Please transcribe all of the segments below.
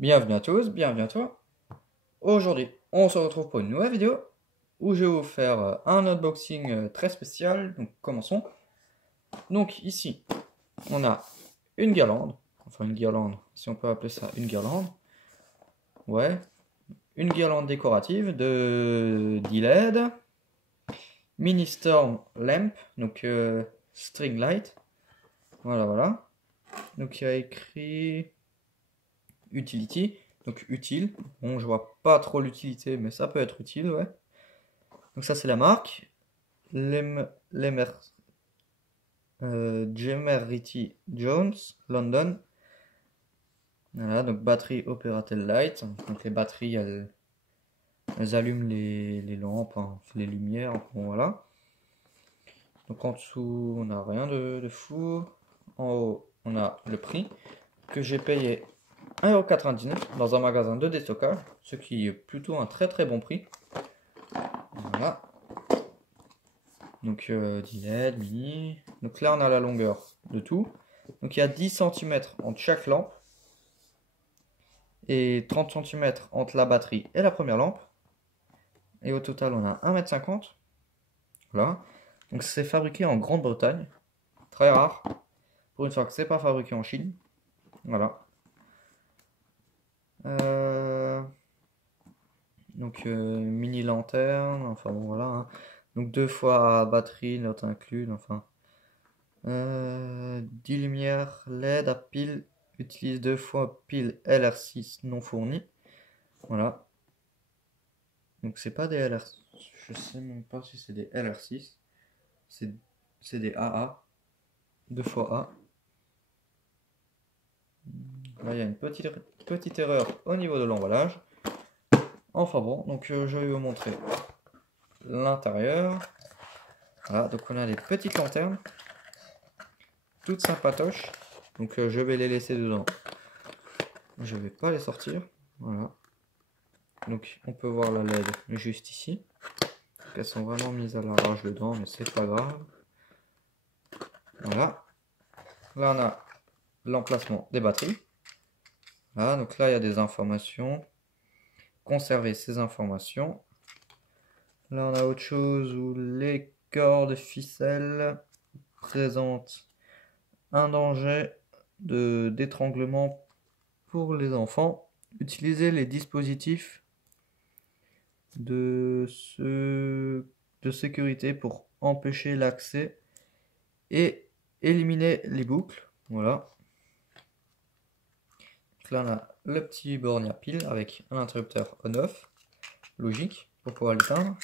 Bienvenue à tous, bienvenue à toi. Aujourd'hui, on se retrouve pour une nouvelle vidéo où je vais vous faire un unboxing très spécial. Donc commençons. Donc ici, on a une guirlande, enfin une guirlande, si on peut appeler ça une guirlande. Ouais, une guirlande décorative de d'ILED, Mini Storm Lamp, donc string light. Voilà, voilà. Donc il y a écrit utility, donc utile. Bon, je vois pas trop l'utilité, mais ça peut être utile, ouais. Donc ça c'est la marque. Lemer, Gemerity Jones, London. Voilà, donc batterie Operatel Light. Donc les batteries, elles allument les lampes, hein, les lumières. Bon, voilà. Donc en dessous, on n'a rien de fou. En haut, on a le prix que j'ai payé 1,99€ dans un magasin de déstockage, ce qui est plutôt un très très bon prix. Voilà. Donc LED, mini. Donc là on a la longueur de tout. Donc il y a 10 cm entre chaque lampe. Et 30 cm entre la batterie et la première lampe. Et au total on a 1,50 m. Voilà. Donc c'est fabriqué en Grande-Bretagne. Très rare. Pour une fois que c'est pas fabriqué en Chine. Voilà. Donc mini lanterne. Enfin bon voilà. Hein. Donc 2 fois batterie, note inclus. Enfin. 10 lumières LED à pile, utilise 2 fois pile LR6 non fournie. Voilà. Donc c'est pas des LR6, je sais même pas si c'est des LR6. C'est des AA, 2 fois A. Là il y a une petite erreur au niveau de l'emballage. Enfin bon, donc je vais vous montrer l'intérieur. Voilà, donc on a des petites lanternes, toutes sympatoches. Donc je vais les laisser dedans. Je vais pas les sortir. Voilà. Donc on peut voir la LED juste ici. Elles sont vraiment mises à l'arrache dedans, mais c'est pas grave. Voilà. Là on a l'emplacement des batteries. Voilà, donc là il y a des informations. Conserver ces informations. Là on a autre chose où les cordes ficelles présentent un danger d'étranglement pour les enfants. Utilisez les dispositifs de sécurité pour empêcher l'accès et éliminer les boucles. Voilà. Donc là on a le petit borgne à pile avec un interrupteur on-off, logique, pour pouvoir l'éteindre.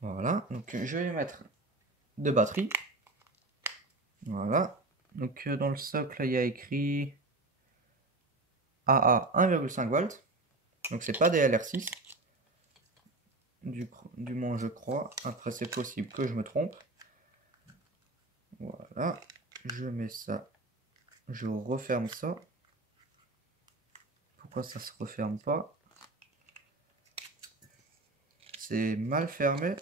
Voilà, donc je vais mettre deux batteries. Voilà, donc dans le socle il y a écrit AA 1,5 volts. Donc c'est pas des LR6. Du moins je crois. Après c'est possible que je me trompe. Voilà, je mets ça. Je referme ça. Pourquoi ça se referme pas? C'est mal fermé.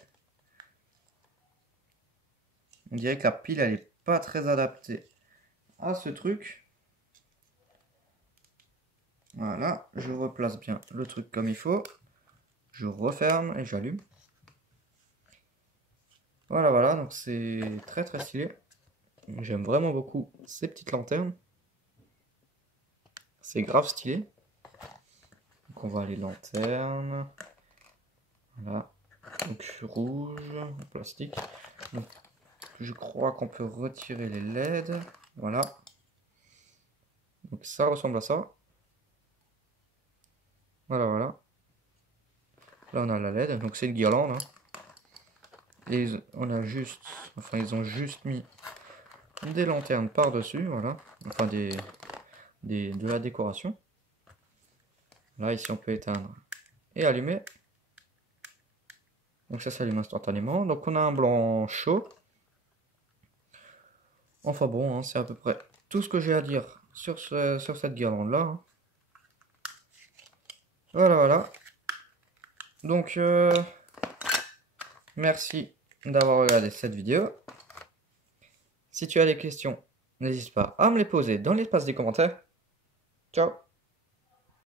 On dirait que la pile elle est pas très adaptée à ce truc. Voilà, je replace bien le truc comme il faut. Je referme et j'allume. Voilà, voilà, donc c'est très très stylé. J'aime vraiment beaucoup ces petites lanternes. C'est grave stylé. Donc on voit les lanternes. Voilà. Donc rouge, en plastique. Donc, je crois qu'on peut retirer les LED. Voilà. Donc ça ressemble à ça. Voilà, voilà. Là on a la LED. Donc c'est une guirlande. Hein. Et on a juste, enfin ils ont juste mis des lanternes par-dessus, voilà. Enfin de la décoration. Là ici on peut éteindre et allumer. Donc ça s'allume instantanément. Donc on a un blanc chaud. Enfin bon, hein, c'est à peu près tout ce que j'ai à dire sur cette guirlande là. Hein. Voilà, voilà. Donc merci d'avoir regardé cette vidéo. Si tu as des questions, n'hésite pas à me les poser dans l'espace des commentaires. Ciao!